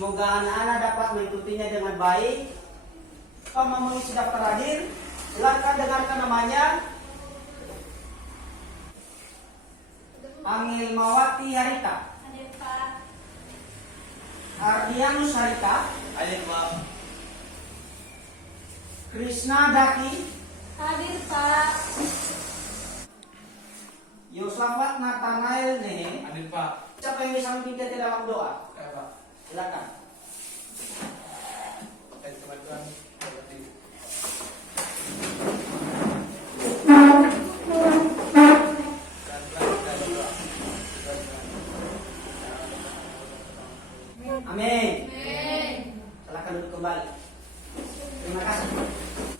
Semoga anak-anak dapat mengikutinya dengan baik. Kalau mengisi daftar hadir, silakan dengarkan namanya. Panggil Mawati Harita. Hadir, Pak. Ardianus Harita. Hadir, Pak. Krishna Daki. Hadir, Pak. Yosafat Nathanael Nehe. Hadir, Pak. Siapa yang bisa memimpin kita dalam doa? Ya, Pak. Silakan. Teman-teman, berarti. Amin. Amin. Silakan duduk kembali. Terima kasih.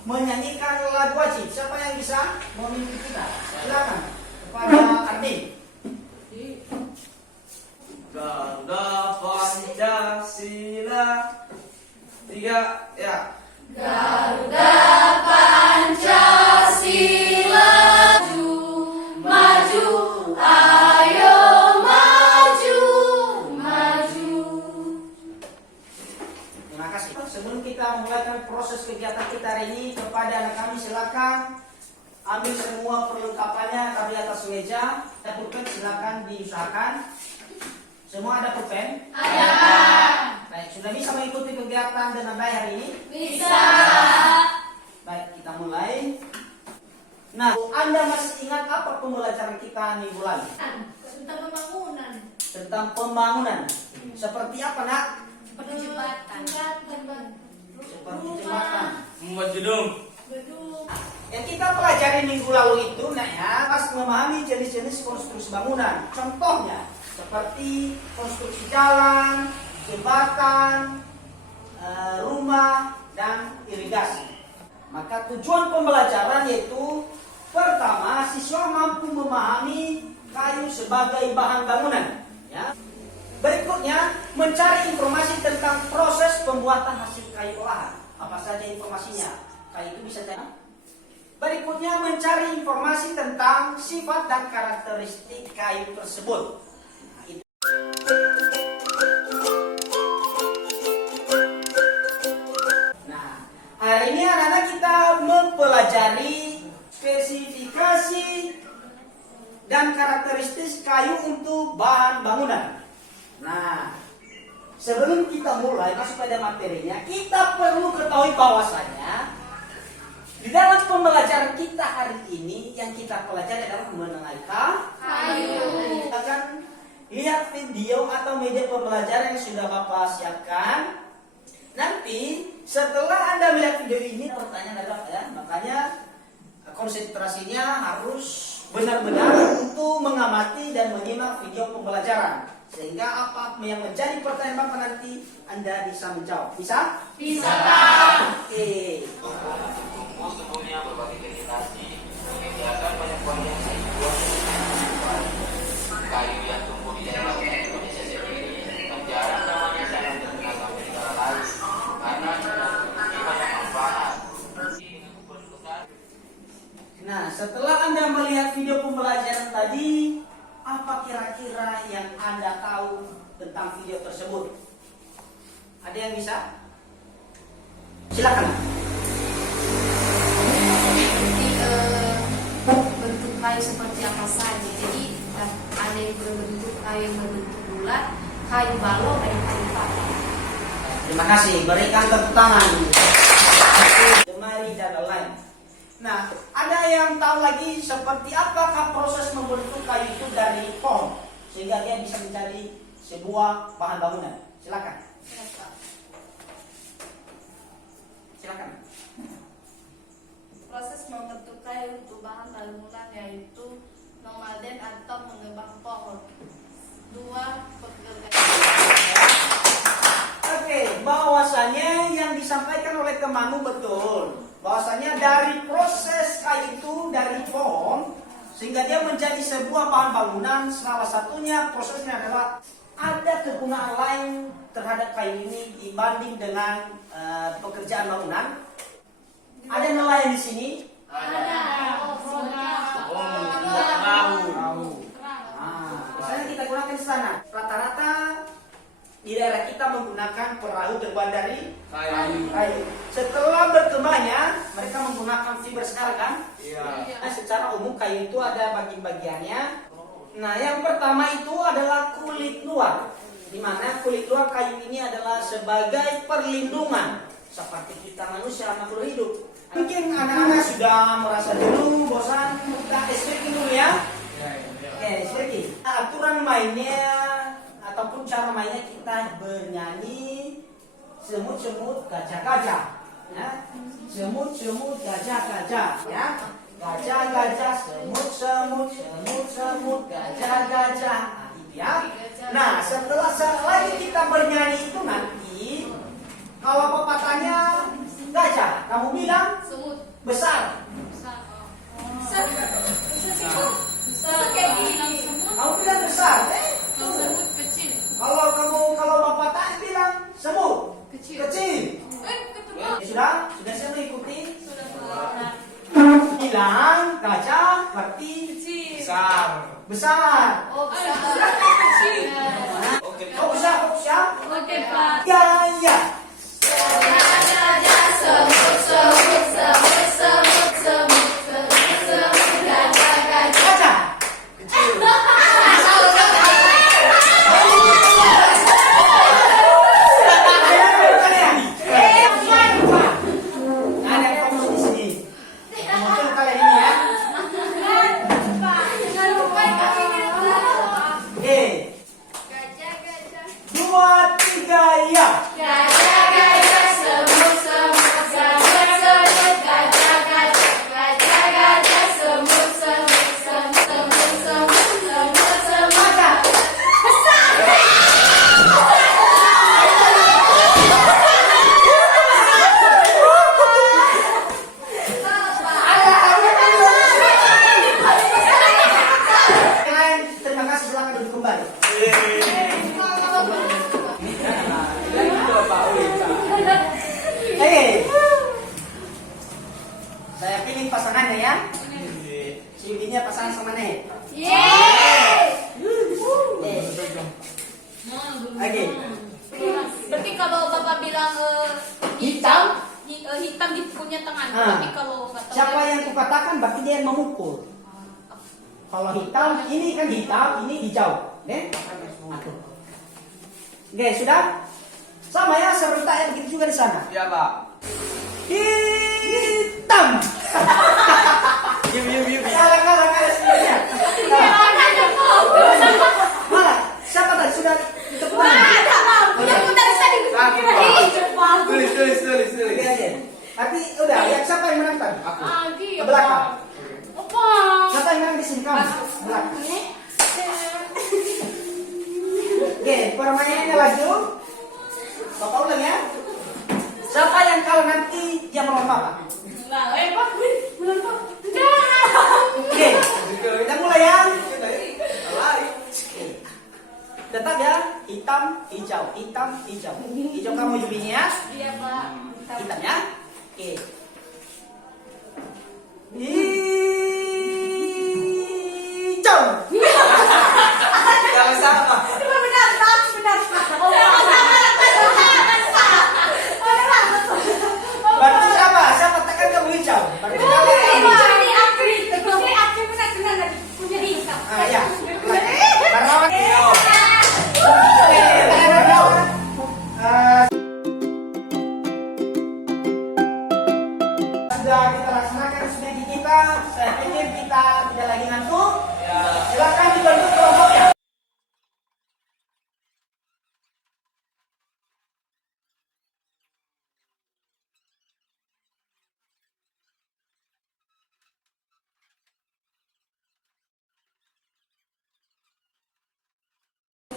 Menyanyikan lagu wajib. Siapa yang bisa memimpin kita? Silakan. Kepada Ardi. Garuda Pancasila. 3, ya. Garuda Pancasila, maju, ayo maju, maju. Terima kasih. Sebelum kita memulai proses kegiatan kita hari ini, kepada anak kami silakan ambil semua perlengkapannya tadi atas meja. Ada pulpen, silakan diusahakan. Semua ada pulpen? Ada. Baik, sudah bisa mengikuti kegiatan dengan baik hari ini? Bisa. Baik, kita mulai. Nah, Anda masih ingat apa pembelajaran kita minggu lalu? Tentang pembangunan. Tentang pembangunan. Seperti apa, Nak? Seperti jembatan. Seperti jembatan. Membuat gedung. Gedung. Yang kita pelajari minggu lalu itu, nah ya, pas memahami jenis-jenis konstruksi bangunan. Contohnya, seperti konstruksi jalan, jembatan, rumah, dan irigasi. Maka tujuan pembelajaran yaitu pertama, siswa mampu memahami kayu sebagai bahan bangunan. Ya. Berikutnya, mencari informasi tentang proses pembuatan hasil kayu olahan. Apa saja informasinya? Kayu itu bisa jadi. Berikutnya, mencari informasi tentang sifat dan karakteristik kayu tersebut. Nah, hari ini anak-anak kita mempelajari spesifikasi dan karakteristik kayu untuk bahan bangunan. Nah, sebelum kita mulai masuk pada materinya, kita perlu ketahui bahwasanya di dalam pembelajaran kita hari ini yang kita pelajari adalah mengenai kayu. Kita akan lihat video atau media pembelajaran yang sudah Bapak siapkan. Nanti setelah Anda melihat video ini, pertanyaan adalah ya, makanya konsentrasinya harus benar-benar untuk mengamati dan menyimak video pembelajaran, sehingga apa yang menjadi pertanyaan Bapak nanti Anda bisa menjawab. Bisa? Bisa, Pak. Oke. Sebelumnya berbagai vegetasi menyediakan banyak pohon yang dibuat kayu yang tumbuh di daerah Indonesia sendiri dan jarang namanya sangat terkenal sampai di negara lain karena sudah memiliki banyak manfaat. Nah, setelah Anda melihat video pembelajaran tadi, apa kira-kira yang Anda tahu tentang video tersebut? Ada yang bisa? Silakan. Bentuk kayu seperti apa saja. Jadi ada yang berbentuk kayu yang berbentuk bulat, kayu balok, dan kayu papan. Terima kasih. Berikan tepuk tangan. Jemari dan lain. Nah, ada yang tahu lagi seperti apakah proses membentuk kayu itu dari pohon sehingga dia bisa menjadi sebuah bahan bangunan? Silakan. Silakan. Proses membentuk kayu untuk bahan bangunan yaitu memaden atau menebang pohon. 2. Pekerjaan. Oke, bahwasanya yang disampaikan oleh Kemanu betul. Bahwasanya dari proses kayu itu dari pohon sehingga dia menjadi sebuah bahan bangunan, salah satunya prosesnya adalah ada kegunaan lain terhadap kayu ini dibanding dengan pekerjaan bangunan. Ada nelayan di sini? Ada. Biasanya kita gunakan di sana. Rata-rata di daerah kita menggunakan perahu terbuat dari Kayu. kayu. Setelah berkembangnya, mereka menggunakan fiber sekarang kan? Iya. Nah, secara umum kayu itu ada bagian-bagiannya. Nah, yang pertama itu adalah kulit luar. Di mana kulit luar kayu ini adalah sebagai perlindungan seperti kita manusia makhluk hidup. Mungkin anak-anak sudah merasa jenuh, bosan, kita stretching dulu ya. Oke, stretching. Aturan mainnya ataupun cara mainnya kita bernyanyi semut-semut gajah-gajah. Ya. Semut-semut gajah-gajah ya. Gajah-gajah, semut-semut, semut-semut, gajah-gajah. Nah, gitu ya. Nah, setelah lagi kita bernyanyi itu nanti kalau pepatahnya gajah, kamu bilang Semut. besar. Besar. Besar kayak gini. Kamu bilang besar. Kalau semut kecil. Kalau bapak tak bilang semut Kecil. kecil. Ketebak. Sudah saya mengikuti. Sudah. Bilang gajah berarti Kecil. Besar. besar. Oh, besar. Kecil. Oke. Kau besar, kau besar. Oke, Pak. Gaya. Gajah. Ada yang kamu di sini. Mungkin kalian ini ya. Oke. 2, 3 ya. Terima kasih, silakan duduk kembali. Hei, saya pilih pasangannya ya. Si Yudinya pasangan sama Nek. Oke. Berarti kalau Bapak bilang Hitam. hitam di punya tangan, Ah. tapi kalau nggak tahu Siapa yang kukatakan berarti dia yang memukul. Kalau hitam, ini kan hitam, ini hijau. Oke, sudah? Sama ya, serentak ya begitu juga di sana. Iya, Pak. Hitam. Yuk. Kalah sebenarnya. Malah, siapa tadi sudah ketemu? Tulis. Oke aja. Tapi udah, lihat siapa yang menang tadi? Aku. Agi. Ke belakang. Apa? Siapa yang menang di sini kamu? Belakang. Oke, permainannya lanjut. Bapak ulang ya. Siapa yang kalah nanti dia melawan Bapak? Oke, kita mulai ya. Tetap ya, hitam, hijau, hitam, hijau. Hijau kamu Jubinya ya. Iya, Pak. Hitam ya. Oke. Hijau. Sama-sama. Berarti siapa? Siapa tekan kamu hijau? Berarti kamu hijau. Ah ya. Barawan. Sudah kita laksanakan strategi kita. Saya pikir kita tidak lagi ngantuk. Silakan dibentuk kelompoknya.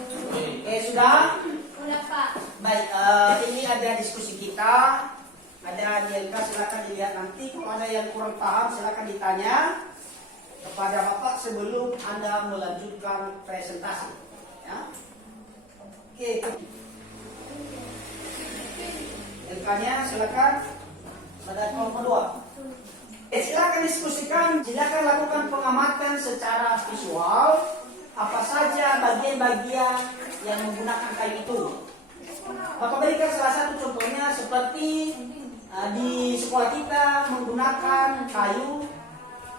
Oke, sudah? Udah Pak. Baik, ini ada diskusi kita. Ada DLK, silakan dilihat nanti. Kalau ada yang kurang paham, silakan ditanya kepada Bapak sebelum Anda melanjutkan presentasi. Ya. Oke. DLK-nya silakan pada kelompok 2. Silakan diskusikan, silakan lakukan pengamatan secara visual apa saja bagian-bagian yang menggunakan kayu itu. Bapak berikan salah satu contohnya seperti di sekolah kita menggunakan kayu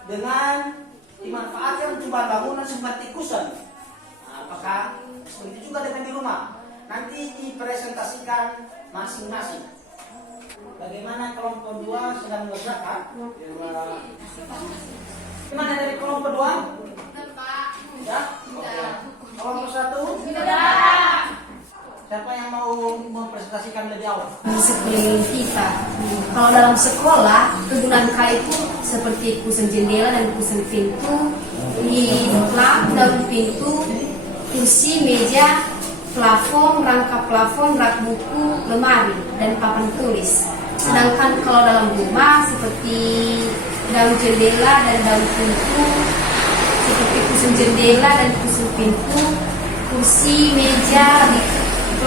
dengan dimanfaatkan untuk bahan bangunan seperti kusen. Apakah seperti juga dengan di rumah? Nanti dipresentasikan masing-masing. Bagaimana kelompok 2 sedang mengerjakan? Gimana dari kelompok 2? Ya? Kelompok 1? Siapa yang mau mempresentasikan lebih awal? Sekeliling kita. Kalau dalam sekolah, penggunaan kayu itu seperti kusen jendela dan kusen pintu, di lamp daun pintu, kursi, meja, plafon, rangka plafon, rak buku, lemari, dan papan tulis. Sedangkan kalau dalam rumah seperti daun jendela dan daun pintu, seperti kusen jendela dan kusen pintu, kursi, meja,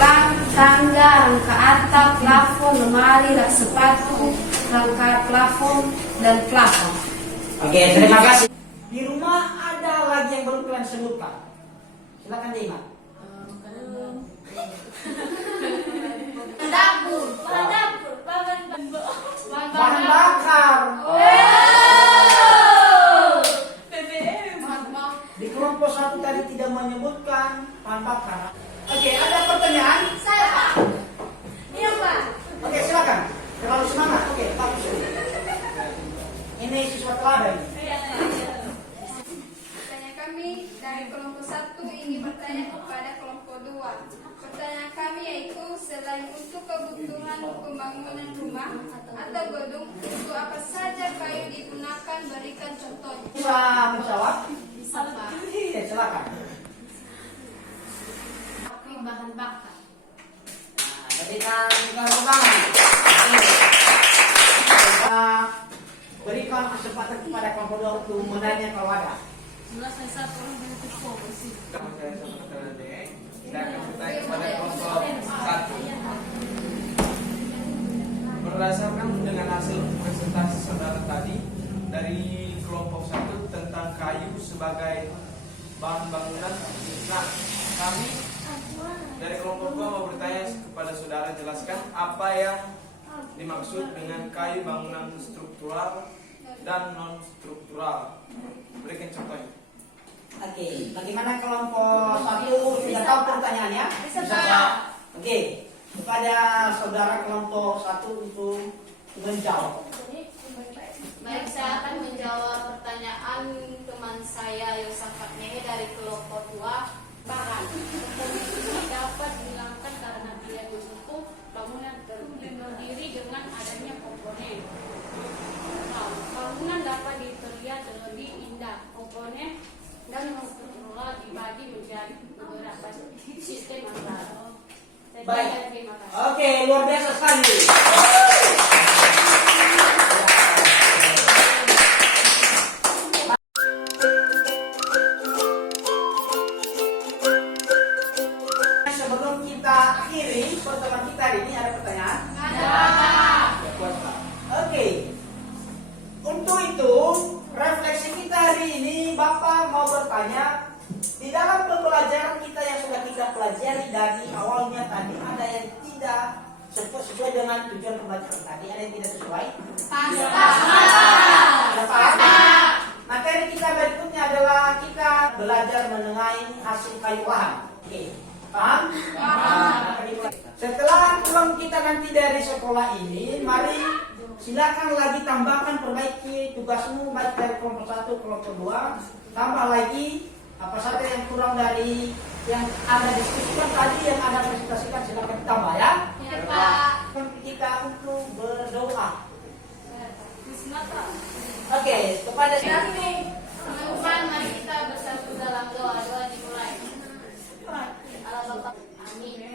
lamp, tangga, rangka atap, plafon, lemari, rak sepatu, rangka plafon, dan plafon. Oke, terima kasih. Di rumah ada lagi yang belum kalian sebutkan. Silakan diingat. Dapur. Bahan bakar. Di kelompok 1 tadi tidak menyebutkan bahan bakar. Oke, ada pertanyaan? Saya, Pak. Iya, Pak. Oke, silakan. Terlalu semangat. Oke, bagus. Ini siswa teladan. Pertanyaan kami dari kelompok 1 ingin bertanya kepada kelompok 2. Pertanyaan kami yaitu selain untuk kebutuhan pembangunan rumah atau gedung, untuk apa saja kayu digunakan, berikan contohnya. Bisa menjawab? Bisa, Pak. Iya, silakan. Api bahan bakar. Berikan tangan. Kita berikan kesempatan kepada kelompok 2 untuk menanya kalau ada. Jelas saya satu orang dari cukup sih. Saya akan bertanya kepada kelompok 1. Berdasarkan dengan hasil presentasi saudara tadi dari kelompok 1 tentang kayu sebagai bahan bangunan, nah kami dari kelompok 2 mau bertanya kepada saudara, jelaskan apa yang dimaksud dengan kayu bangunan struktural dan non struktural. Berikan contohnya. Oke, bagaimana kelompok 1 sudah tahu pertanyaannya? Bisa jawab. Oke, kepada saudara kelompok 1 untuk menjawab. Baik, saya akan menjawab pertanyaan teman saya Yosafat Nehe dari kelompok 2. Bahan ini dapat dihilangkan karena dia bentuk bangunan terdiri dengan adanya komponen. Nah, bangunan dapat terlihat lebih indah. Komponen dan struktural dibagi menjadi beberapa sistem antara. Baik. Terima kasih. Oke, luar biasa sekali. Sebelum kita akhiri pertemuan kita hari ini, ada pertanyaan? Oke. Untuk itu, refleksi kita hari ini, Bapak mau bertanya, di dalam pembelajaran kita yang sudah kita pelajari dari awalnya tadi, ada yang tidak sesuai dengan tujuan pembelajaran tadi, ada yang tidak sesuai? Ada paham? Materi kita berikutnya adalah kita belajar mengenai hasil kayu bahan. Oke, paham? Setelah pulang kita nanti dari sekolah ini, mari silakan lagi tambahkan, perbaiki tugasmu baik dari kelompok 1, kelompok 2, tambah lagi apa saja yang kurang dari yang Anda diskusikan tadi, yang Anda presentasikan, silakan tambah ya. Ya, Pak. Kita untuk berdoa. Bismillah. Oke, kepada Teman-teman, mari kita bersatu dalam doa. Doa dimulai. Allah Bapa, amin.